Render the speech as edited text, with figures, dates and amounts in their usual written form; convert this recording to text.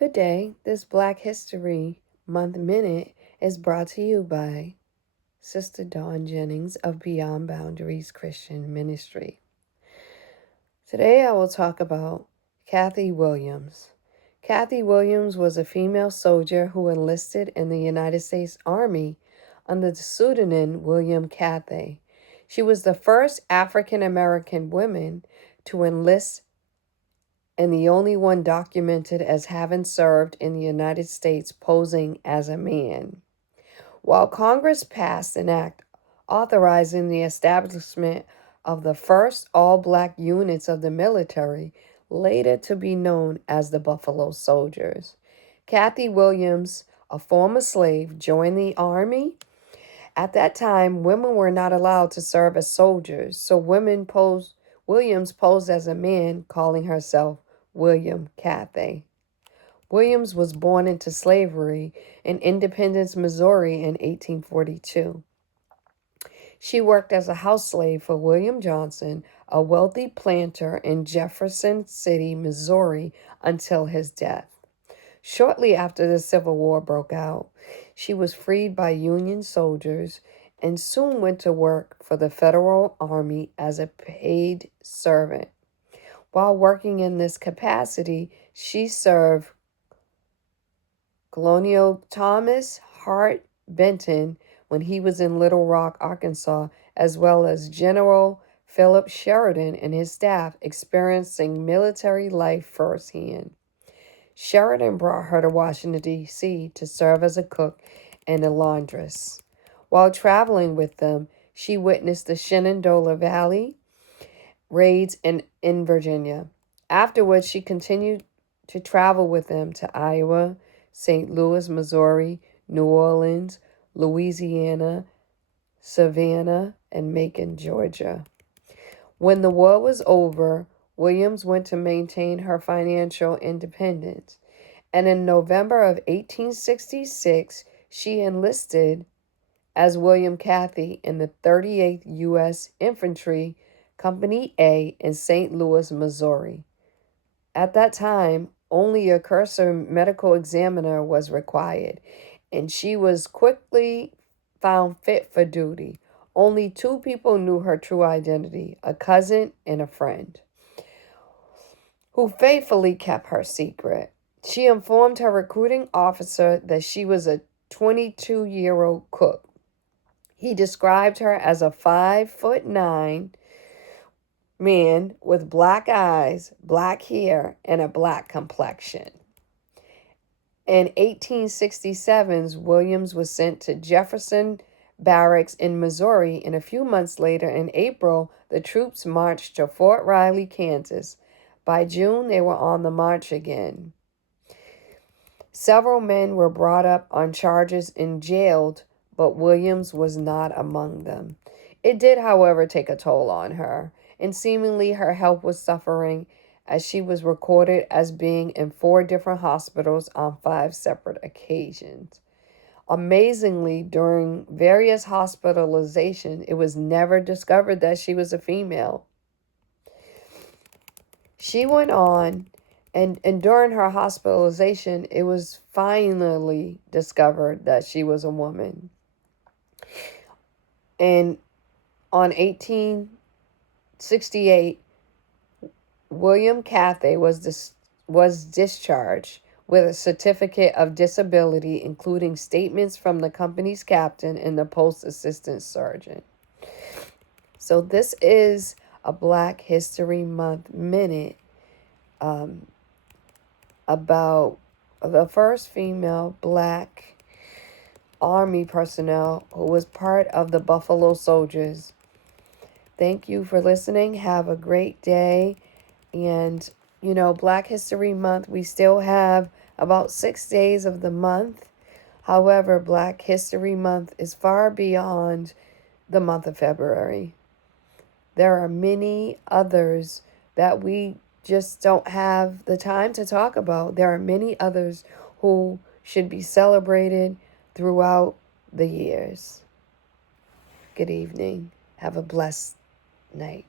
Good day. This Black History Month Minute is brought to you by Sister Dawn Jennings of Beyond Boundaries Christian Ministry. Today I will talk about Cathay Williams. Cathay Williams was a female soldier who enlisted in the United States Army under the pseudonym William Cathay. She was the first African American woman to enlist and the only one documented as having served in the United States posing as a man. While Congress passed an act authorizing the establishment of the first all-black units of the military, later to be known as the Buffalo Soldiers, Cathay Williams, a former slave, joined the Army. At that time, women were not allowed to serve as soldiers, so Williams posed as a man, calling herself William Cathay. Williams was born into slavery in Independence, Missouri in 1842. She worked as a house slave for William Johnson, a wealthy planter in Jefferson City, Missouri, until his death. Shortly after the Civil War broke out, she was freed by Union soldiers and soon went to work for the Federal Army as a paid servant. While working in this capacity, she served Colonel Thomas Hart Benton when he was in Little Rock, Arkansas, as well as General Philip Sheridan and his staff, experiencing military life firsthand. Sheridan brought her to Washington, D.C. to serve as a cook and a laundress. While traveling with them, she witnessed the Shenandoah Valley raids in Virginia. Afterwards, she continued to travel with them to Iowa, St. Louis, Missouri, New Orleans, Louisiana, Savannah, and Macon, Georgia. When the war was over, Williams went to maintain her financial independence, and in November of 1866, she enlisted as William Cathay in the 38th U.S. Infantry, Company A in St. Louis, Missouri. At that time, only a cursor medical examiner was required, and she was quickly found fit for duty. Only two people knew her true identity, a cousin and a friend, who faithfully kept her secret. She informed her recruiting officer that she was a 22-year-old cook. He described her as a 5'9" man with black eyes, black hair, and a black complexion. In 1867, Williams was sent to Jefferson Barracks in Missouri, and a few months later, in April, the troops marched to Fort Riley, Kansas. By June, they were on the march again. Several men were brought up on charges and jailed, but Williams was not among them. It did, however, take a toll on her, and seemingly her health was suffering, as she was recorded as being in 4 different hospitals on 5 separate occasions. Amazingly, during various hospitalizations, it was never discovered that she was a female. She went on, and during her hospitalization, it was finally discovered that she was a woman. And on 1868, William Cathay was discharged with a certificate of disability, including statements from the company's captain and the post assistant sergeant. So this is a Black History Month minute about the first female Black Army personnel who was part of the Buffalo Soldiers. Thank you for listening. Have a great day. And, Black History Month, we still have about 6 days of the month. However, Black History Month is far beyond the month of February. There are many others that we just don't have the time to talk about. There are many others who should be celebrated throughout the years. Good evening. Have a blessed night.